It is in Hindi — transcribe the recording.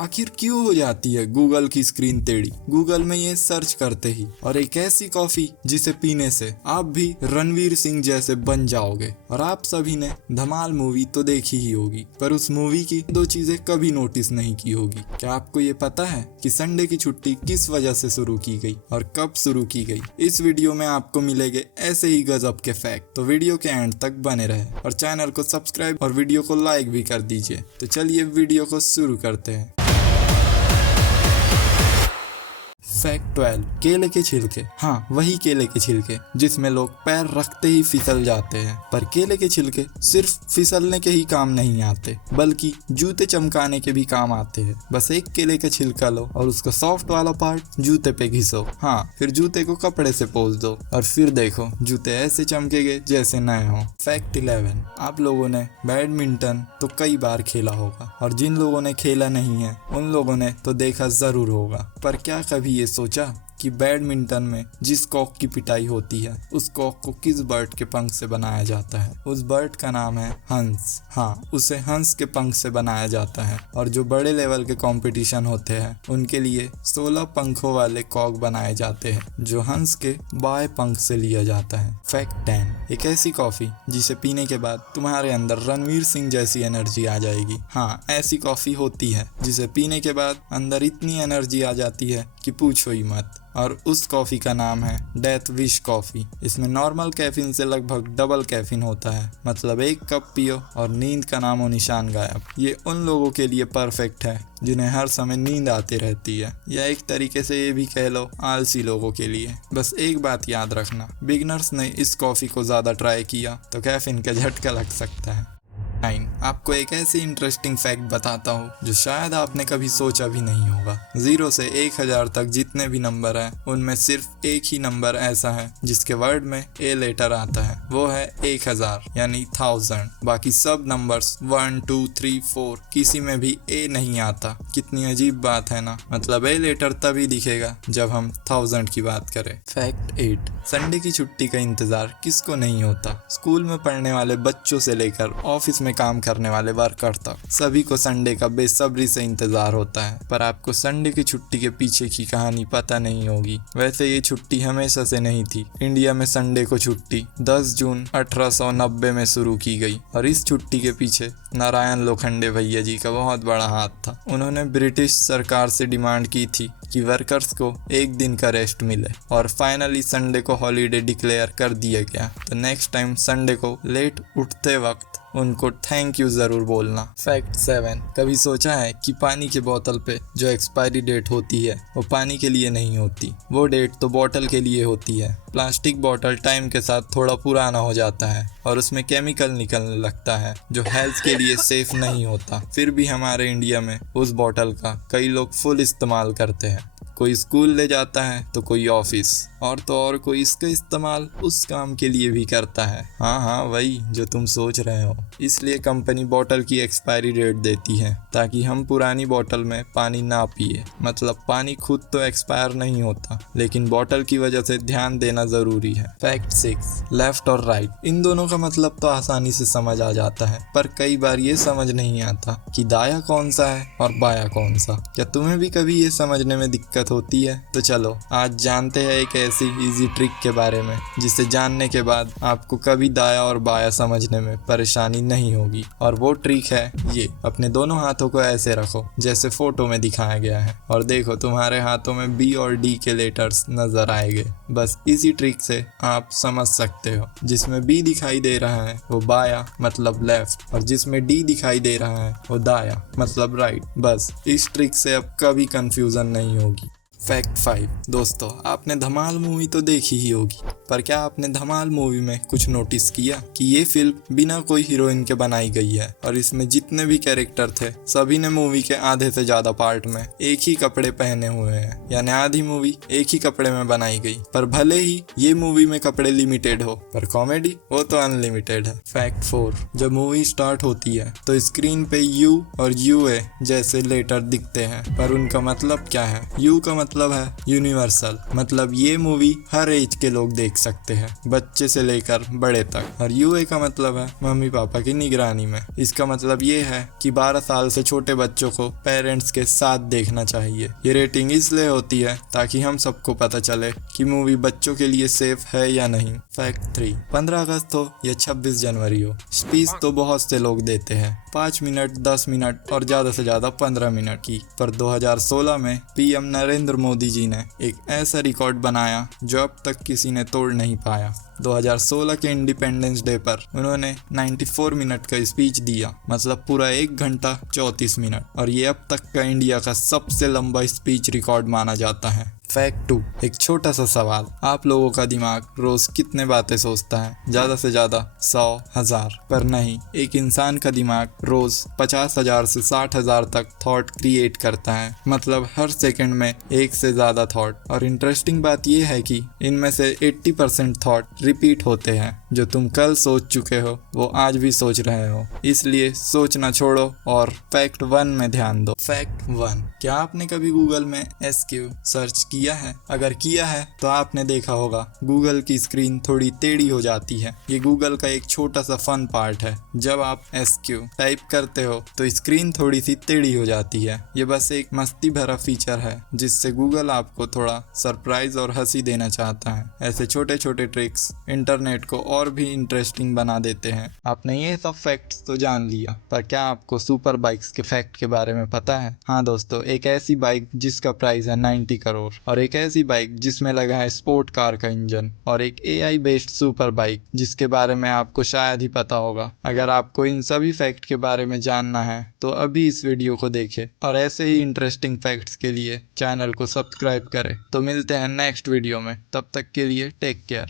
आखिर क्यों हो जाती है गूगल की स्क्रीन टेढ़ी गूगल में ये सर्च करते ही। और एक ऐसी कॉफी जिसे पीने से आप भी रणवीर सिंह जैसे बन जाओगे। और आप सभी ने धमाल मूवी तो देखी ही होगी, पर उस मूवी की दो चीजें कभी नोटिस नहीं की होगी। क्या आपको ये पता है कि संडे की छुट्टी किस वजह से शुरू की गई और कब शुरू की गई? इस वीडियो में आपको मिलेंगे ऐसे ही गजब के फैक्ट, तो वीडियो के एंड तक बने रहे और चैनल को सब्सक्राइब और वीडियो को लाइक भी कर दीजिए। तो चलिए वीडियो को शुरू करते हैं। फैक्ट 12, केले के छिलके। हाँ, वही केले के छिलके जिसमें लोग पैर रखते ही फिसल जाते हैं। पर केले के छिलके सिर्फ फिसलने के ही काम नहीं आते, बल्कि जूते चमकाने के भी काम आते हैं। बस एक केले का छिलका लो और उसका सॉफ्ट वाला पार्ट जूते पे घिसो। हाँ, फिर जूते को कपड़े से पोंछ दो और फिर देखो जूते ऐसे चमकेंगे जैसे नए हो। फैक्ट 11, आप लोगों ने बैडमिंटन तो कई बार खेला होगा और जिन लोगों ने खेला नहीं है उन लोगों ने तो देखा जरूर होगा। पर क्या कभी ये सोचा कि बैडमिंटन में जिस कॉक की पिटाई होती है उस कॉक को किस बर्ड के पंख से बनाया जाता है? उस बर्ड का नाम है हंस। हाँ, उसे हंस के पंख से बनाया जाता है। और जो बड़े लेवल के कंपटीशन होते हैं उनके लिए 16 पंखों वाले कॉक बनाए जाते हैं जो हंस के बाएं पंख से लिया जाता है। फैक्ट 10, एक ऐसी कॉफी जिसे पीने के बाद तुम्हारे अंदर रणवीर सिंह जैसी एनर्जी आ जाएगी। हाँ, ऐसी कॉफी होती है जिसे पीने के बाद अंदर इतनी एनर्जी आ जाती है कि पूछो ही मत। और उस कॉफ़ी का नाम है डेथ विश कॉफ़ी। इसमें नॉर्मल कैफीन से लगभग डबल कैफीन होता है, मतलब एक कप पियो और नींद का नामो निशान गायब। ये उन लोगों के लिए परफेक्ट है जिन्हें हर समय नींद आती रहती है, या एक तरीके से ये भी कह लो आलसी लोगों के लिए। बस एक बात याद रखना, बिगनर्स ने इस कॉफ़ी को ज़्यादा ट्राई किया तो कैफीन का झटका लग सकता है। 9, आपको एक ऐसी इंटरेस्टिंग फैक्ट बताता हूँ जो शायद आपने कभी सोचा भी नहीं होगा। 0 से 1000 तक जितने भी नंबर हैं उनमें सिर्फ एक ही नंबर ऐसा है जिसके वर्ड में ए लेटर आता है, वो है 1000 यानी 1000। बाकी सब नंबर्स 1 2 3 4 किसी में भी ए नहीं आता। कितनी अजीब बात है ना। मतलब ए लेटर तभी दिखेगा जब हम 1000 की बात करें। फैक्ट 8, संडे की छुट्टी का इंतजार किसको नहीं होता? स्कूल में पढ़ने वाले बच्चों से लेकर ऑफिस में काम करने वाले वर्कर तक, सभी को संडे का बेसब्री से इंतजार होता है। पर आपको संडे की छुट्टी के पीछे की कहानी पता नहीं होगी। वैसे ये छुट्टी हमेशा से नहीं थी। इंडिया में संडे को छुट्टी 10 जून 1890 में शुरू की गई और इस छुट्टी के पीछे नारायण लोखंडे भैया जी का बहुत बड़ा हाथ था। उन्होंने ब्रिटिश सरकार से डिमांड की थी कि वर्कर्स को एक दिन का रेस्ट मिले और फाइनली संडे को हॉलीडे डिक्लेयर कर दिया गया। तो नेक्स्ट टाइम संडे को लेट उठते वक्त उनको थैंक यू जरूर बोलना। फैक्ट 7, कभी सोचा है कि पानी के बोतल पे जो एक्सपायरी डेट होती है वो पानी के लिए नहीं होती, वो डेट तो बोतल के लिए होती है। प्लास्टिक बोतल टाइम के साथ थोड़ा पुराना हो जाता है और उसमें केमिकल निकलने लगता है जो हेल्थ के लिए सेफ नहीं होता। फिर भी हमारे इंडिया में उस बोतल का कई लोग फुल इस्तेमाल करते हैं। कोई स्कूल ले जाता है तो कोई ऑफिस, और तो और कोई इसका इस्तेमाल उस काम के लिए भी करता है। हाँ, वही जो तुम सोच रहे हो। इसलिए कंपनी बोतल की एक्सपायरी डेट देती है ताकि हम पुरानी बोतल में पानी ना पिए। मतलब पानी खुद तो एक्सपायर नहीं होता, लेकिन बोतल की वजह से ध्यान देना जरूरी है। फैक्ट 6, लेफ्ट और राइट, इन दोनों का मतलब तो आसानी से समझ आ जाता है, पर कई बार ये समझ नहीं आता कि दाया कौन सा है और बाया कौन सा। क्या तुम्हें भी कभी ये समझने में दिक्कत होती है? तो चलो आज जानते हैं एक ऐसी इजी ट्रिक के बारे में जिसे जानने के बाद आपको कभी दाया और बाया समझने में परेशानी नहीं होगी। और वो ट्रिक है ये, अपने दोनों हाथों को ऐसे रखो जैसे फोटो में दिखाया गया है और देखो तुम्हारे हाथों में बी और डी के लेटर्स नजर आएंगे। बस इसी ट्रिक से आप समझ सकते हो। जिसमें बी दिखाई दे रहा है वो बाया मतलब लेफ्ट, और जिसमें डी दिखाई दे रहा है वो दाया मतलब राइट। बस इस ट्रिक से अब कभी कंफ्यूजन नहीं होगी। फैक्ट 5, दोस्तों आपने धमाल मूवी तो देखी ही होगी, पर क्या आपने धमाल मूवी में कुछ नोटिस किया कि ये फिल्म बिना कोई हीरोइन के बनाई गई है और इसमें जितने भी कैरेक्टर थे सभी ने मूवी के आधे से ज्यादा पार्ट में एक ही कपड़े पहने हुए हैं, यानी आधी मूवी एक ही कपड़े में बनाई गई। पर भले ही ये मूवी में कपड़े लिमिटेड हो, पर कॉमेडी वो तो अनलिमिटेड है। फैक्ट 4, जब मूवी स्टार्ट होती है तो स्क्रीन पे यू और यूए जैसे लेटर दिखते हैं, पर उनका मतलब क्या है? यू का मतलब है यूनिवर्सल, मतलब ये मूवी हर एज के लोग देख सकते हैं, बच्चे से लेकर बड़े तक। और यूए का मतलब है मम्मी पापा की निगरानी में। इसका मतलब ये है कि 12 साल से छोटे बच्चों को पेरेंट्स के साथ देखना चाहिए। ये रेटिंग इसलिए होती है ताकि हम सबको पता चले कि मूवी बच्चों के लिए सेफ है या नहीं। फैक्ट 3, 15 अगस्त हो या 26 जनवरी हो, स्पीच तो बहुत से लोग देते हैं, 5 मिनट, 10 मिनट और ज्यादा से ज्यादा 15 मिनट की। पर 2016 में पीएम नरेंद्र मोदी जी ने एक ऐसा रिकॉर्ड बनाया जो अब तक किसी ने तोड़ नहीं पाया। 2016 के इंडिपेंडेंस डे पर उन्होंने 94 मिनट का स्पीच दिया, मतलब पूरा 1 घंटा 34 मिनट, और ये अब तक का इंडिया का सबसे लंबा स्पीच रिकॉर्ड माना जाता है। फैक्ट 2, एक छोटा सा सवाल, आप लोगों का दिमाग रोज कितने बातें सोचता है? ज्यादा से ज्यादा 100, 1000, पर नहीं, एक इंसान का दिमाग रोज 50,000 से 60,000 तक थॉट क्रिएट करता है, मतलब हर सेकंड में एक से ज्यादा थॉट। और इंटरेस्टिंग बात यह है कि इनमें से 80% थॉट रिपीट होते हैं। जो तुम कल सोच चुके हो वो आज भी सोच रहे हो, इसलिए सोचना छोड़ो और फैक्ट 1 में ध्यान दो। फैक्ट 1, क्या आपने कभी गूगल में SQ सर्च किया है? अगर किया है तो आपने देखा होगा गूगल की स्क्रीन थोड़ी टेढ़ी हो जाती है। ये गूगल का एक छोटा सा फन पार्ट है। जब आप SQ टाइप करते हो तो स्क्रीन थोड़ी सी टेढ़ी हो जाती है। ये बस एक मस्ती भरा फीचर है जिससे गूगल आपको थोड़ा सरप्राइज और हंसी देना चाहता है। ऐसे छोटे छोटे ट्रिक्स इंटरनेट को और भी इंटरेस्टिंग बना देते हैं। आपने ये सब फैक्ट्स तो जान लिया, पर क्या आपको सुपर बाइक्स के फैक्ट के बारे में पता है? हाँ दोस्तों, एक ऐसी बाइक जिसका प्राइस है 90 करोड़, और एक ऐसी बाइक जिसमें लगा है स्पोर्ट कार का इंजन, और एक AI बेस्ड सुपर बाइक जिसके बारे में आपको शायद ही पता होगा। अगर आपको इन सभी फैक्ट के बारे में जानना है तो अभी इस वीडियो को देखें और ऐसे ही इंटरेस्टिंग फैक्ट्स के लिए चैनल को सब्सक्राइब करें। तो मिलते हैं नेक्स्ट वीडियो में, तब तक के लिए टेक केयर।